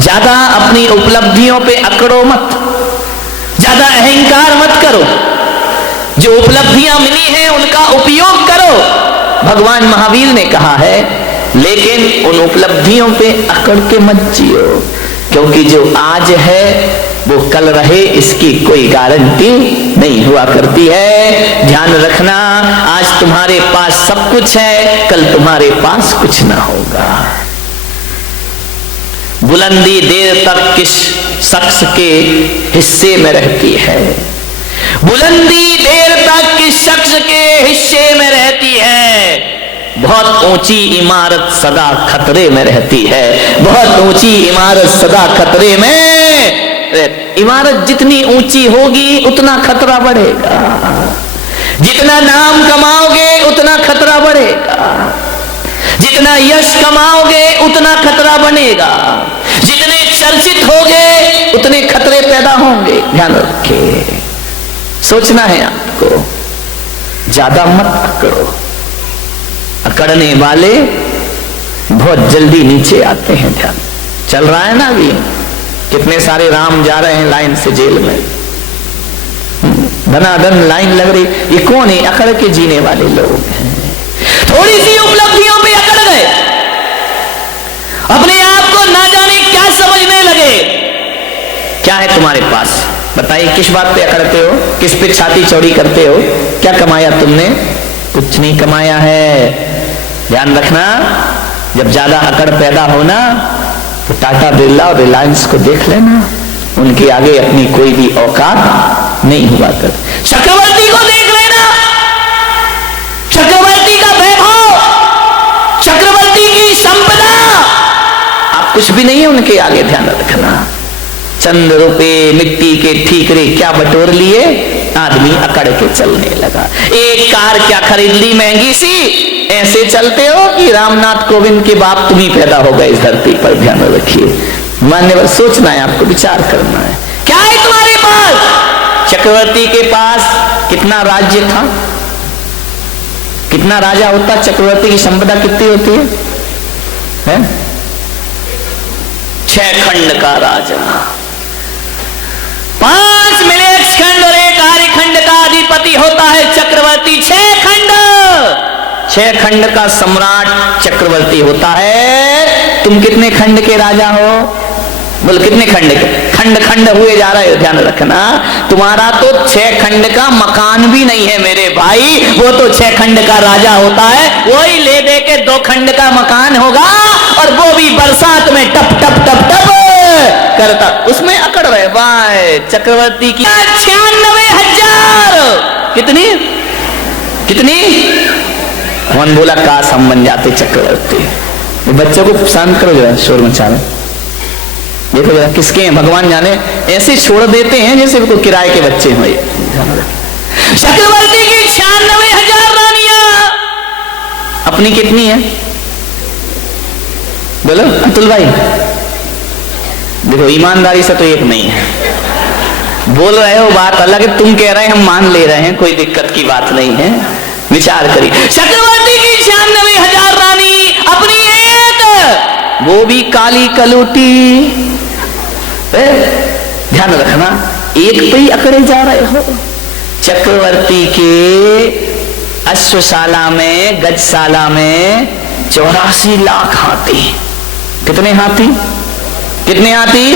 ज्यादा अपनी उपलब्धियों पे अकड़ो मत, ज्यादा अहंकार मत करो। जो उपलब्धियां मिली हैं उनका उपयोग करो। भगवान महावीर ने कहा है, लेकिन उन उपलब्धियों पे अकड़ के मत जियो, क्योंकि जो आज है वो कल रहे इसकी कोई गारंटी नहीं हुआ करती है। ध्यान रखना, आज तुम्हारे पास सब कुछ है, कल तुम्हारे पास कुछ ना होगा। बुलंदी देर तक किस शख्स के हिस्से में रहती है, बुलंदी देर तक किस शख्स के हिस्से में रहती है। बहुत ऊंची इमारत सदा खतरे में रहती है, बहुत ऊंची इमारत सदा खतरे में। इमारत जितनी ऊंची होगी उतना खतरा बढ़ेगा, जितना नाम कमाओगे उतना खतरा बढ़ेगा, जितना यश कमाओगे उतना खतरा बनेगा, जितने चर्चित होगे उतने खतरे पैदा होंगे। ध्यान रखिए, सोचना है आपको, ज्यादा मत अकड़ो। अकड़ने वाले बहुत जल्दी नीचे आते हैं। ध्यान चल रहा है ना, अभी कितने सारे राम जा रहे हैं लाइन से जेल में, धनाधन लाइन लग रही। ये कौन है? अकड़ के जीने वाले लोग हैं। थोड़ी सी उपलब्धियों पे अकड़ गए, अपने आप को ना जाने क्या समझने लगे। क्या है तुम्हारे पास? बताइए, किस बात पे अकड़ते हो? किस पे छाती चौड़ी करते हो? क्या कमाया तुमने? कुछ नहीं कमाया है। ध्यान रखना, जब ज्यादा अकड़ पैदा होना तो टाटा बिरला और रिलायंस को देख लेना, उनके आगे अपनी कोई भी औकात नहीं हुआ कर। चक्रवर्ती को देख लेना, चक्रवर्ती का वैभव, चक्रवर्ती की संपदा, आप कुछ भी नहीं है उनके आगे। ध्यान रखना, चंद रुपए मिट्टी के ठीकरे क्या बटोर लिए, आदमी अकड़ के चलने लगा। एक कार क्या खरीद ली महंगी सी, ऐसे चलते हो कि रामनाथ कोविंद के बाप तुम ही पैदा हो गए इस धरती पर। ध्यान रखिए, मान्यवर, सोचना है आपको, विचार करना है। क्या है तुम्हारे पास? चक्रवर्ती के पास कितना राज्य था, कितना राजा होता? चक्रवर्ती की संपदा कितनी होती है? 6 खंड का राजा, 5 मिलेक्स खंड और 1 आर्य खंड का अधिपति होता है चक्रवर्ती। 6 खंड का सम्राट चक्रवर्ती होता है। तुम कितने खंड के राजा हो? बोल, कितने खंड के? खंड खंड हुए जा रहे हो। ध्यान रखना, तुम्हारा तो 6 खंड का मकान भी नहीं है मेरे भाई, वो तो 6 खंड का राजा होता है। वही ले दे के 2 खंड का मकान होगा, और वो भी बरसात में टप टप टप टप करता, उसमें अकड़ रहे। वाह, चक्रवर्ती की 96,000। कितनी कितनी? कौन बोला काश हम बन जाते चक्रवर्ती? बच्चों को शांत करो जरा, शोर मचा रहे। देखो जरा किसके हैं, भगवान जाने, ऐसे छोड़ देते हैं जैसे कोई किराए के बच्चे हो। चक्रवर्ती की 96,000 रानियां। अपनी कितनी है? बोलो अतुल भाई। देखो, ईमानदारी से तो एक नहीं है। बोल रहे हो बात अलग है, तुम कह रहे हैं हम मान ले रहे हैं, कोई दिक्कत की बात नहीं है। विचार करिए, चक्रवर्ती की 96,000 रानी, अपनी एक, वो भी काली कलूटी। ध्यान रखना, एक पे ही अकड़े जा रहे हो। चक्रवर्ती के अश्वशाला में, गजशाला में 84 लाख हाथी। कितने हाथी? कितने हाथी?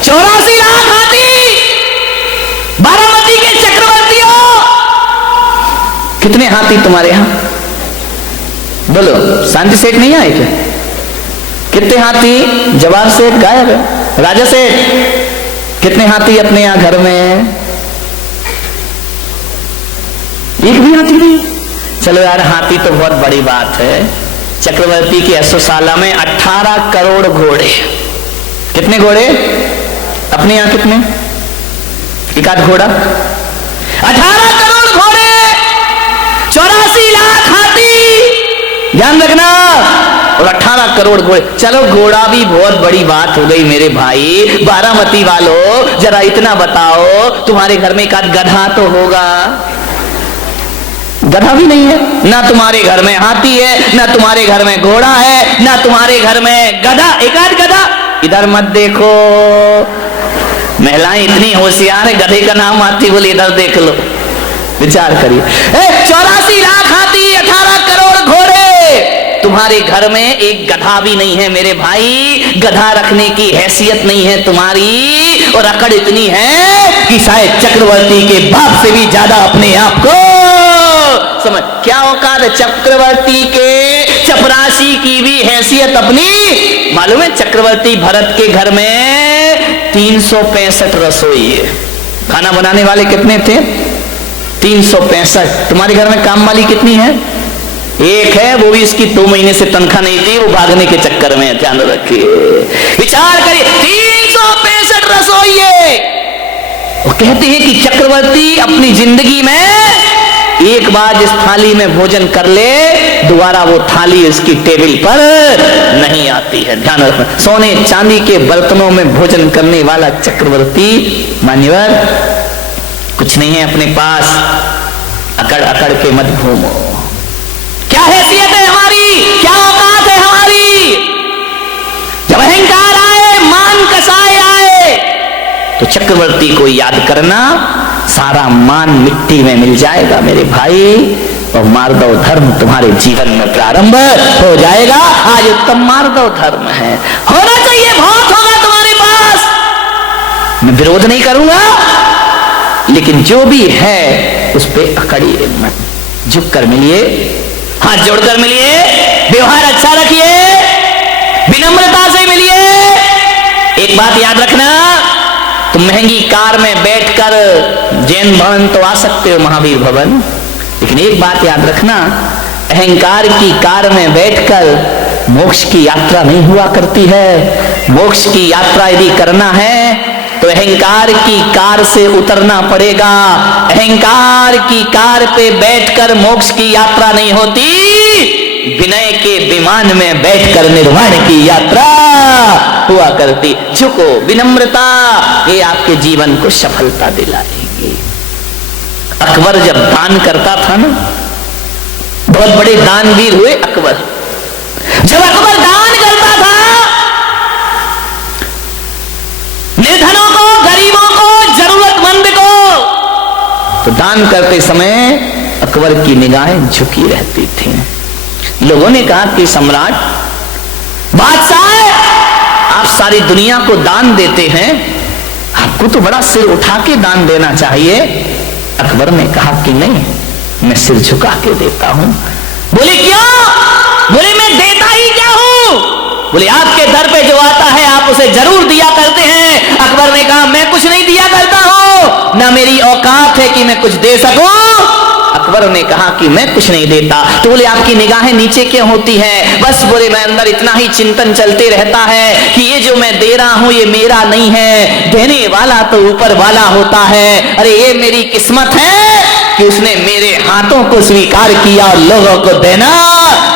84 लाख हाथी। बारामती के चक्रवर्ती हो, कितने हाथी तुम्हारे यहां? बोलो, शांति सेठ नहीं आए क्या? कितने हाथी? जवाहर सेठ गायब है। राजा सेठ, कितने हाथी अपने यहां घर में? एक भी हाथी नहीं। चलो यार, हाथी तो बहुत बड़ी बात है। चक्रवर्ती की अश्वशाला में 18 करोड़ घोड़े। कितने घोड़े? अपने यहां कितने? एक आध घोड़ा। 18 करोड़ घोड़े, 84 लाख हाथी। ध्यान रखना, और 18 करोड़ घोड़े। चलो, घोड़ा भी बहुत बड़ी बात हो गई मेरे भाई। बारामती वालों, जरा इतना बताओ, तुम्हारे घर में एक आध गधा तो होगा? गधा भी नहीं है। ना तुम्हारे घर में हाथी है, ना तुम्हारे घर में घोड़ा है, ना तुम्हारे घर में गधा, एक आध गधा। इधर मत देखो। महिलाएं इतनी होशियार है, गधे का नाम आती बोले इधर देख लो। विचार करिए, 84 लाख हाथी, 18 करोड़ घोड़े, तुम्हारे घर में एक गधा भी नहीं है मेरे भाई। गधा रखने की हैसियत नहीं है तुम्हारी, और अकड़ इतनी है कि शायद चक्रवर्ती के बाप से भी ज्यादा अपने आप को समझ। क्या औकात है चक्रवर्ती के, चपरासी की भी हैसियत अपनी। मालूम है चक्रवर्ती भरत के घर में 365 रसोई है। खाना बनाने वाले कितने थे? 365। तुम्हारे घर में काम वाली कितनी है? एक है, वो भी इसकी 2 महीने से तनख्वाह नहीं थी, वो भागने के चक्कर में। ध्यान रखिए, विचार करिए, 365 रसोई है। वो कहते हैं कि चक्रवर्ती अपनी जिंदगी में एक बार जिस थाली में भोजन कर ले, दोबारा वो थाली उसकी टेबल पर नहीं आती है। ध्यान रखना, सोने चांदी के बर्तनों में भोजन करने वाला चक्रवर्ती मान्यवर कुछ नहीं है अपने पास। अकड़ अकड़ के मत घूमो। क्या हैसियत है हमारी, क्या औकात है हमारी। जब अहंकार आए, मान कसाए आए, तो चक्रवर्ती को याद करना, सारा मान मिट्टी में मिल जाएगा मेरे भाई, और मार्दव धर्म तुम्हारे जीवन में प्रारंभ हो जाएगा। आज उत्तम मार्दव धर्म है, होना चाहिए, बहुत होगा तुम्हारे पास। मैं विरोध नहीं करूंगा, लेकिन जो भी है उस पे अकड़िए मत। झुक कर मिलिए, हाथ जोड़कर मिलिए, व्यवहार अच्छा रखिए, विनम्रता से मिलिए। एक बात याद रखना, तुम महंगी कार में बैठकर जैन भवन तो आ सकते हो, महावीर भवन, लेकिन एक बात याद रखना, अहंकार की कार में बैठकर मोक्ष की यात्रा नहीं हुआ करती है। मोक्ष की यात्रा यदि करना है तो अहंकार की कार से उतरना पड़ेगा। अहंकार की कार पे बैठकर मोक्ष की यात्रा नहीं होती, विनय के विमान में बैठकर निर्वाण की यात्रा हुआ करती। झुको, विनम्रता, ये आपके जीवन को सफलता दिलाएगी। अकबर जब दान करता था ना, बहुत बड़े दानवीर हुए अकबर। जब अकबर दान करता था, निर्धनों को, गरीबों को, जरूरतमंद को, तो दान करते समय अकबर की निगाहें झुकी रहती थी। लोगों ने कहा कि सम्राट, बादशाह, आप सारी दुनिया को दान देते हैं, आपको तो बड़ा सिर उठा के दान देना चाहिए। अकबर ने कहा कि नहीं, मैं सिर झुका के देता हूं। बोले क्यों? बोले मैं देता ही क्या हूं? बोले आपके दर पे जो आता है आप उसे जरूर दिया करते हैं। अकबर ने कहा मैं कुछ नहीं दिया करता हूं, ना मेरी औकात है कि मैं कुछ दे सकूं। अकबर ने कहा कि मैं कुछ नहीं देता। तो बोले आपकी निगाहें नीचे क्यों होती है? बस बोले मैं अंदर इतना ही चिंतन चलते रहता है कि ये जो मैं दे रहा हूं ये मेरा नहीं है, देने वाला तो ऊपर वाला होता है। अरे ये मेरी किस्मत है कि उसने मेरे हाथों को स्वीकार किया और लोगों को देना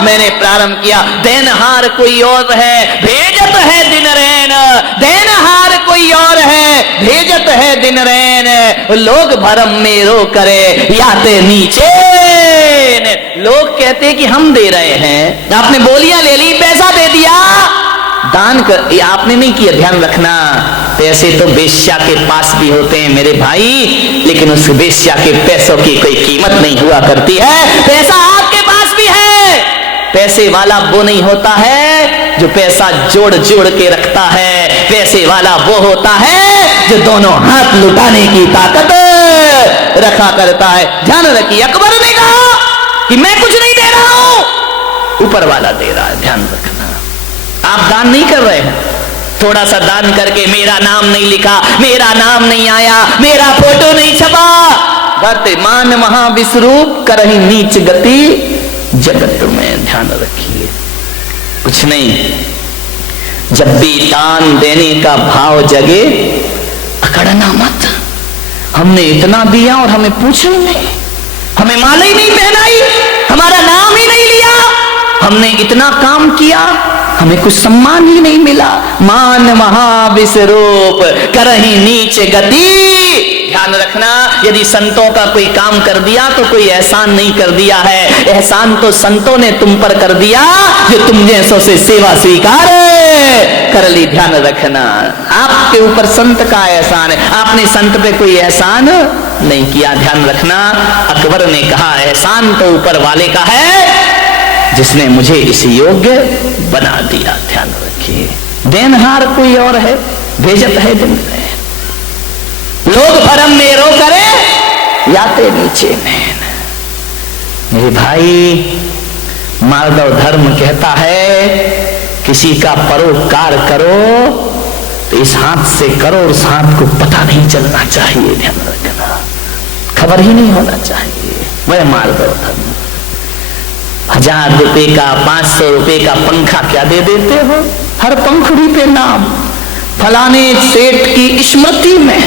मैंने प्रारंभ किया। देनहार कोई और है, भेजत है दिन रैन, देनहार कोई और है, भेजत है दिन रैन। लोग भरम में रो करे याते नीचे। लोग कहते कि हम दे रहे हैं, आपने बोलियां ले ली, पैसा दे दिया, दान कर, ये आपने नहीं किया। ध्यान रखना, पैसे तो वेश्या के पास भी होते हैं मेरे भाई, लेकिन उस वेश्या के पैसों की कोई कीमत नहीं हुआ करती है। पैसा आपके पास भी है, पैसे वाला वो नहीं होता है जो पैसा जोड़ जोड़ के रखता है। पैसे वाला वो होता है जो दोनों हाथ लुटाने की ताकत रखा करता है। ध्यान रखिए, अकबर ने कहा कि मैं कुछ नहीं दे रहा हूं, ऊपर वाला दे रहा है। ध्यान रखना, आप दान नहीं कर रहे हैं, थोड़ा सा दान करके मेरा नाम नहीं लिखा, मेरा नाम नहीं आया, मेरा फोटो नहीं छपा, वर्तमान महाविश्वरूप करही नीच गति जगत में। ध्यान रखिए, कुछ नहीं, जब भी दान देने का भाव जगे अकड़ना मत। हमने इतना दिया और हमें पूछा ही नहीं, हमें माला ही नहीं पहनाई, हमारा नाम ही नहीं लिया, हमने इतना काम किया, हमें कुछ सम्मान ही नहीं मिला। मान महाविश्वरूप करही नीच गति। ध्यान रखना, यदि संतों का कोई काम कर दिया तो कोई एहसान नहीं कर दिया है, एहसान तो संतों ने तुम पर कर दिया जो तुम जैसों से सेवा स्वीकार कर ली, ध्यान रखना। आपके ऊपर संत का एहसान है, आपने संत पे कोई एहसान नहीं किया, ध्यान रखना। अकबर ने कहा एहसान तो ऊपर वाले का है जिसने मुझे इस योग्य बना दिया, ध्यान रखिए। देनहार कोई और है, भेजत है दिन में। लोग भरम मेरो करे याते नीचे नैन। मेरे भाई, माधव धर्म कहता है किसी का परोपकार करो तो इस हाथ से करो, उस हाथ को पता नहीं चलना चाहिए, ध्यान रखना, खबर ही नहीं होना चाहिए। वह माधव धर्म। 1000 रुपए का, 500 रुपए का पंखा क्या दे देते हो, हर पंखुड़ी पे नाम, फलाने सेठ की स्मृति में,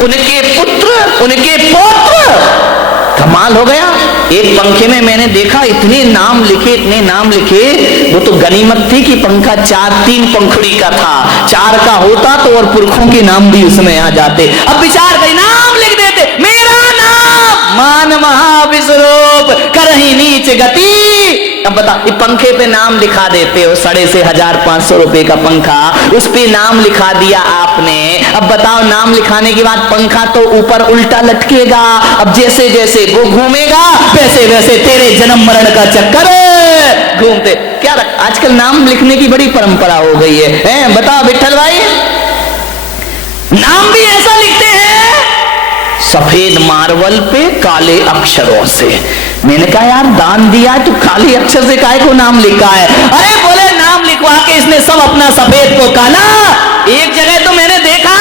उनके पुत्र, उनके पौत्र। कमाल हो गया। एक पंखे में मैंने देखा इतने नाम लिखे, इतने नाम लिखे। वो तो गनीमत थी कि पंखा 3 पंखुड़ी का था, 4 का होता तो और पुरखों के नाम भी उसमें आ जाते। अब विचार करें, नाम लिख देते, मेरा नाम मान महाविश्वरूप करही नीच गति। अब बता, ये पंखे पे नाम लिखा देते हो, 1500 रुपए का पंखा, उस पे नाम लिखा दिया आपने। अब बताओ, नाम लिखाने के बाद पंखा तो ऊपर उल्टा लटकेगा। अब जैसे जैसे वो घूमेगा वैसे वैसे तेरे जन्म मरण का चक्कर घूमते। क्या आजकल नाम लिखने की बड़ी परंपरा हो गई है? बताओ विठल भाई, नाम भी ऐसा लिखते हैं सफेद मार्बल पे काले अक्षरों से। मैंने कहा यार दान दिया है तो काले अक्षर से काहे को नाम लिखा है? अरे बोले नाम लिखवा के इसने सब अपना सफेद को काला। एक जगह तो मैंने देखा,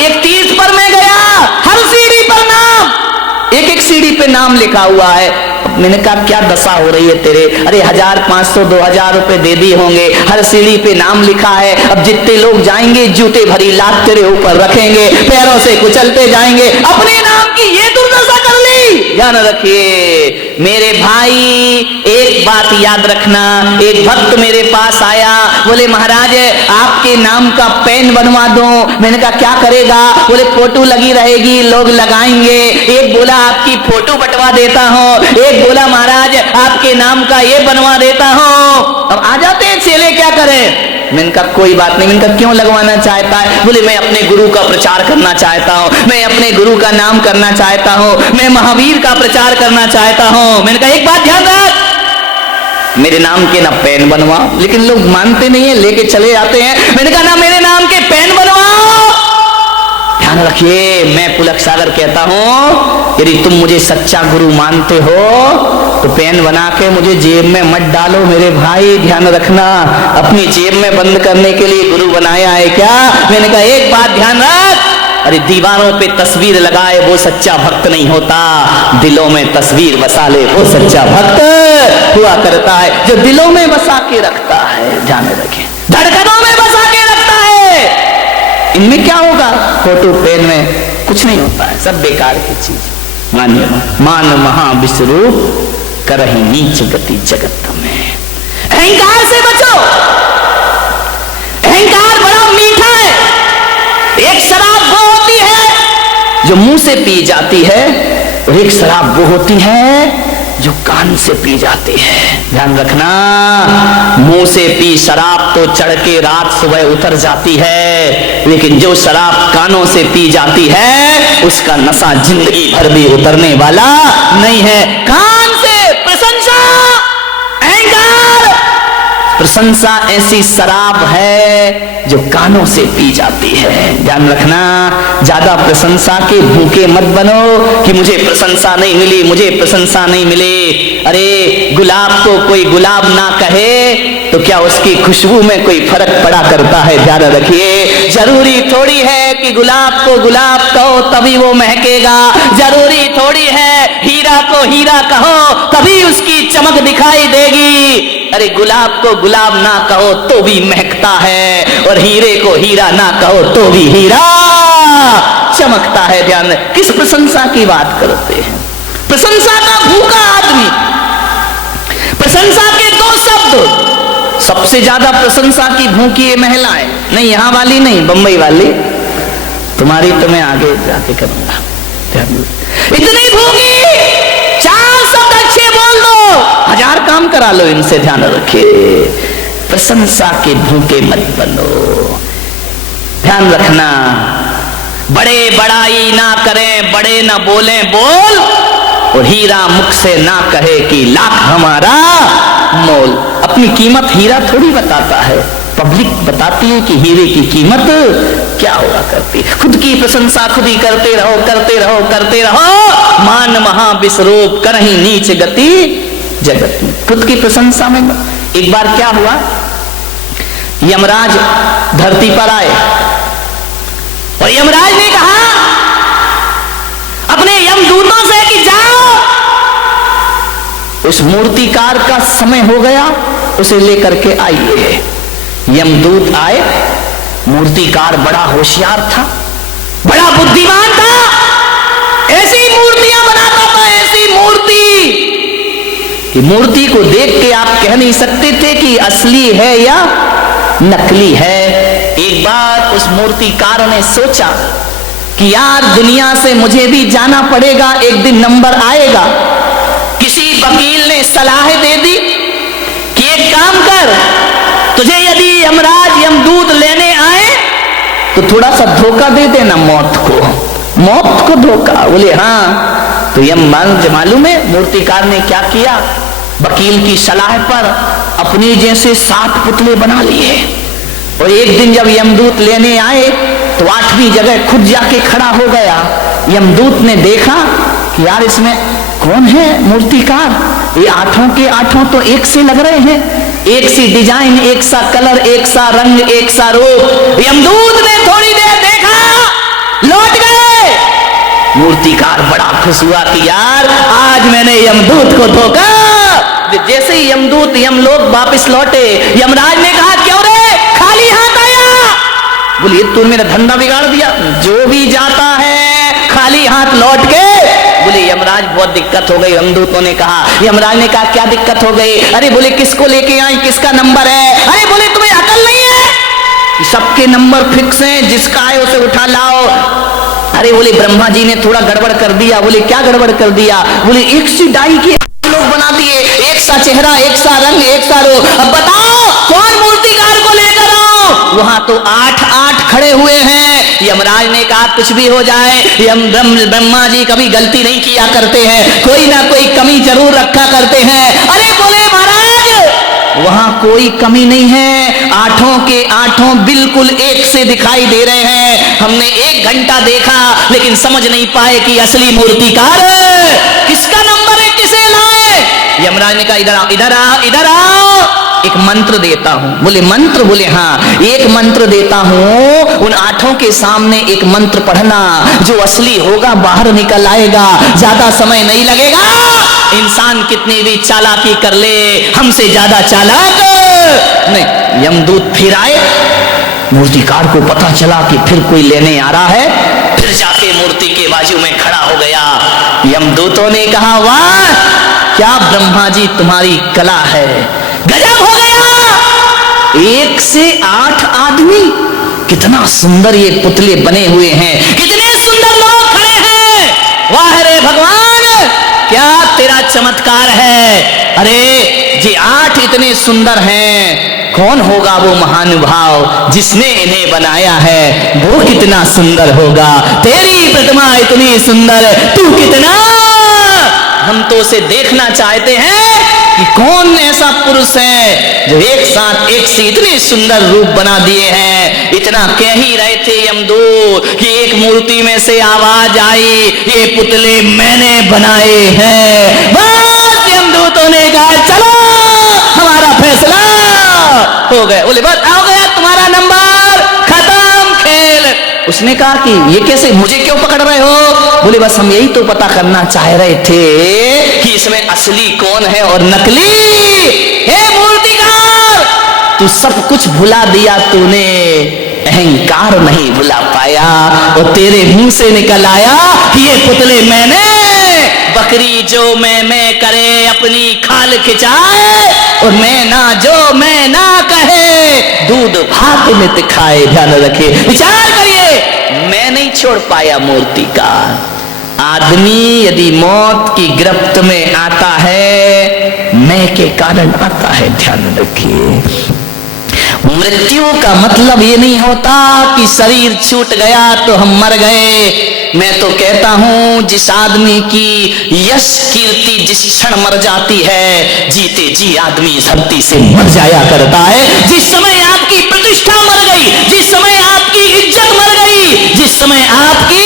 एक तीर्थ पर मैं गया, हर सीढ़ी पर नाम, एक सीढ़ी पे नाम लिखा हुआ है। मैंने कहा क्या दशा हो रही है तेरे? अरे 1000, 500, 2000 रुपए दे दिए होंगे, हर सीढ़ी पे नाम लिखा है। अब जितने लोग जाएंगे जूते भरी लात तेरे ऊपर रखेंगे, पैरों से कुचलते जाएंगे, अपने नाम की ये दुर्दशा कर ली। ध्यान रखिए मेरे भाई, एक बात याद रखना। एक भक्त मेरे पास आया, बोले महाराज आपके नाम का पेन बनवा दो। मैंने कहा क्या करेगा? बोले फोटो लगी रहेगी, लोग लगाएंगे। एक बोला आपकी फोटो बटवा देता हूं, एक बोला महाराज आपके नाम का ये बनवा देता हूं। अब आ जाते हैं चेले, क्या करें? मैंने कहा कोई बात नहीं। मैंने कहा क्यों लगवाना चाहता है? बोले मैं अपने गुरु का प्रचार करना चाहता हूं, मैं अपने गुरु का नाम करना चाहता हूं, मैं महावीर का प्रचार करना चाहता हूं। मैंने कहा एक बात ध्यान रख, मेरे नाम के ना पेन बनवा। लेकिन लोग मानते नहीं है, लेके चले जाते हैं। मैंने कहा ना मेरे नाम के पेन बनवाओ। ध्यान रखिए, मैं पुलक सागर कहता हूं, यदि तुम मुझे सच्चा गुरु मानते हो तो पेन बना के मुझे जेब में मत डालो मेरे भाई। ध्यान रखना, अपनी जेब में बंद करने के लिए गुरु बनाया है क्या? मैंने कहा एक बात ध्यान रख, अरे दीवारों पे तस्वीर लगाए वो सच्चा भक्त नहीं होता, दिलों में तस्वीर बसा ले वो सच्चा भक्त हुआ करता है, जो दिलों में बसा के रखता है। ध्यान रखें, धड़कनों में बसा के रखता है। इनमें क्या होगा? फोटो पेन में कुछ नहीं होता है, सब बेकार की चीज। मानिए, मान महाविश्वरूप करहि नीच गति जगत में। अहंकार से बचो। अहंकार बड़ा मीठा है। एक शराब वो होती है जो मुंह से पी जाती है, और एक शराब वो होती है जो कान से पी जाती है। ध्यान रखना, मुंह से पी शराब तो चढ़ के रात सुबह उतर जाती है, लेकिन जो शराब कानों से पी जाती है उसका नशा जिंदगी भर भी उतरने वाला नहीं है। कान से प्रशंसा, अहंकार, प्रशंसा ऐसी शराब है जो कानों से पी जाती है। ध्यान रखना, ज्यादा प्रशंसा के भूखे मत बनो कि मुझे प्रशंसा नहीं मिली, मुझे प्रशंसा नहीं मिली। अरे गुलाब को कोई गुलाब ना कहे तो क्या उसकी खुशबू में कोई फर्क पड़ा करता है? ध्यान रखिए, जरूरी थोड़ी है कि गुलाब को गुलाब कहो तभी वो महकेगा, जरूरी थोड़ी है हीरा को हीरा कहो तभी उसकी चमक दिखाई देगी। अरे गुलाब को गुलाब ना कहो तो भी महकता है, और हीरे को हीरा ना कहो तो भी हीरा चमकता है। ध्यान, किस प्रशंसा की बात करते हैं? प्रशंसा का भूखा आदमी, प्रशंसा के 2 शब्द। सबसे ज्यादा प्रशंसा की भूखी है महिलाएं, नहीं यहाँ वाली नहीं, बंबई वाली। तुम्हारी तो मैं आगे जाके करूंगा। इतनी भूखी, 4 शब्द अच्छे बोल दो, 1000 काम करा लो इनसे। ध्यान रखिए, प्रशंसा के भूखे मत बनो। ध्यान रखना, बड़े बड़ाई ना करें, बड़े ना बोलें बोल, और हीरा मुख से ना कहे कि लाख हमारा मोल। अपनी कीमत हीरा थोड़ी बताता है, पब्लिक बताती है कि हीरे की कीमत क्या हुआ करती। खुद की प्रशंसा खुद ही करते रहो, करते रहो, करते रहो, मान महा विस्रूप करही नीच गति जगत में। खुद की प्रशंसा में। एक बार क्या हुआ, यमराज धरती पर आए और यमराज ने कहा अपने यमदूतों से कि जाओ, उस मूर्तिकार का समय हो गया, उसे लेकर के आइए। यमदूत आए, मूर्तिकार बड़ा होशियार था, बड़ा बुद्धिमान था, ऐसी मूर्तियां बनाता था, ऐसी मूर्ति कि मूर्ति को देख के आप कह नहीं सकते थे कि असली है या नकली है। एक बार उस मूर्तिकार ने सोचा कि यार दुनिया से मुझे भी जाना पड़ेगा, एक दिन नंबर आएगा। किसी वकील ने सलाह दे दी कि एक काम कर, तुझे यदि यमराज यमदूत लेने आए तो थोड़ा सा धोखा दे देना, मौत को धोखा। बोले हाँ। तो यमराज मालूम है मूर्तिकार ने क्या किया, वकील की सलाह पर अपनी जैसे 7 पुतले बना लिए, और एक दिन जब यमदूत लेने आए तो 8वीं जगह खुद जाके खड़ा हो गया। यमदूत ने देखा कि यार इसमें कौन है मूर्तिकार, ये 8 के 8 तो एक से लग रहे हैं, एक सी डिजाइन, एक सा कलर, एक सा रंग, एक सा रूप। यमदूत ने थोड़ी देर देखा, लौट गए। मूर्तिकार बड़ा खुश हुआ कि यार आज मैंने यमदूत को धोखा। जैसे ही यमदूत यमलोक वापस लौटे, यमराज ने कहा क्यों रे खाली हाथ आया? बोलिए तू मेरा धंधा बिगाड़ दिया, जो भी जाता है खाली हाथ लौट के। बोले यमराज बहुत दिक्कत हो गई। यमदूतों ने कहा, यमराज ने कहा क्या दिक्कत हो गई? अरे बोले किसको लेके आई, किसका नंबर है? अरे बोले तुम्हें अकल नहीं है, सबके नंबर फिक्स हैं, जिसका है उसे उठा लाओ। अरे बोले ब्रह्मा जी ने थोड़ा गड़बड़ कर दिया। बोले क्या गड़बड़ कर दिया? बोले एक सी डाई के लोग बना दिए, एक सा चेहरा, एक सा रंग, एक सा रूप। अब बताओ कौन मूर्तिकार को लेकर आओ? वहां तो 8 खड़े हुए हैं। यमराज ने कहा कुछ भी हो जाए, ब्रह्मा जी कभी गलती नहीं किया करते हैं, कोई ना कोई कमी जरूर रखा करते हैं। अरे बोले महाराज वहां कोई कमी नहीं है, 8 के 8 बिल्कुल एक से दिखाई दे रहे हैं। हमने 1 घंटा देखा लेकिन समझ नहीं पाए कि असली मूर्तिकार किसका नंबर है, किसे लाए। यमराज ने कहा इधर आओ, इधर आओ, इधर आओ, एक मंत्र देता हूं। बोले मंत्र? बोले हाँ, एक मंत्र देता हूं, उन 8 के सामने एक मंत्र पढ़ना, जो असली होगा बाहर निकल आएगा, ज्यादा समय नहीं लगेगा। इंसान कितनी भी चालाकी कर ले, हमसे ज्यादा चालाक नहीं। यमदूत फिर आए, मूर्तिकार को पता चला कि फिर कोई लेने आ रहा है, फिर जाके मूर्ति के बाजू में खड़ा हो गया। यमदूतों ने कहा वाह क्या ब्रह्मा जी तुम्हारी कला है, गजब हो गया। 1 से 8 आदमी, कितना सुंदर ये पुतले बने हुए हैं, कितने सुंदर लोग खड़े हैं। वाह रे भगवान क्या तेरा चमत्कार है। अरे जी 8 इतने सुंदर हैं, कौन होगा वो महानुभाव जिसने इन्हें बनाया है, वो कितना सुंदर होगा। तेरी प्रतिमा इतनी सुंदर, तू कितना। हम तो उसे देखना चाहते हैं कि कौन ऐसा पुरुष है जो एक साथ एक से इतने सुंदर रूप बना दिए हैं। इतना कह ही रहे थे यमदूत कि एक मूर्ति में से आवाज आई, ये पुतले मैंने बनाए हैं। बस यमदूतों ने कहा चलो हमारा फैसला हो गया। बोले बस आ गया तुम्हारा नंबर, खत्म खेल। उसने कहा कि ये कैसे, मुझे क्यों पकड़ रहे हो? बोले बस हम यही तो पता करना चाह रहे थे कि इसमें असली कौन है और नकली। हे मूर्तिकार तू सब कुछ भुला दिया, तूने अहंकार नहीं भुला पाया, और तेरे मुंह से निकल आया कि ये पुतले मैंने। बकरी जो मैं करे अपनी खाल खिंचाए, और मैं ना कहे दूध भात नित खाए। ध्यान रखिए, विचार करिए, मैं नहीं छोड़ पाया मूर्ति का। आदमी यदि मौत की गिरफ्त में आता है, मैं के कारण आता है। ध्यान रखिए, मृत्यु का मतलब ये नहीं होता कि शरीर छूट गया तो हम मर गए। मैं तो कहता हूं जिस आदमी की यश कीर्ति जिस क्षण मर जाती है, जीते जी आदमी धरती से मर जाया करता है। जिस समय आपकी प्रतिष्ठा मर गई, जिस समय आपकी इज्जत मर गई, जिस समय आपकी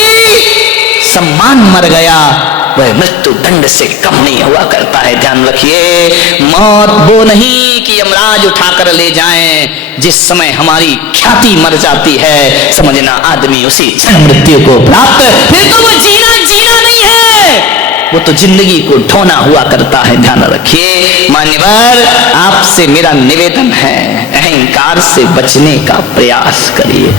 सम्मान मर गया, वह मृत्यु दंड से कम नहीं हुआ करता है। ध्यान रखिए, मौत वो नहीं कि यमराज उठाकर ले जाएं। जिस समय हमारी ख्याति मर जाती है, समझना आदमी उसी क्षण मृत्यु को प्राप्त, फिर तो वो जीना नहीं है, वो तो जिंदगी को ढोना हुआ करता है। ध्यान रखिए मान्यवर, आपसे मेरा निवेदन है, अहंकार से बचने का प्रयास करिए।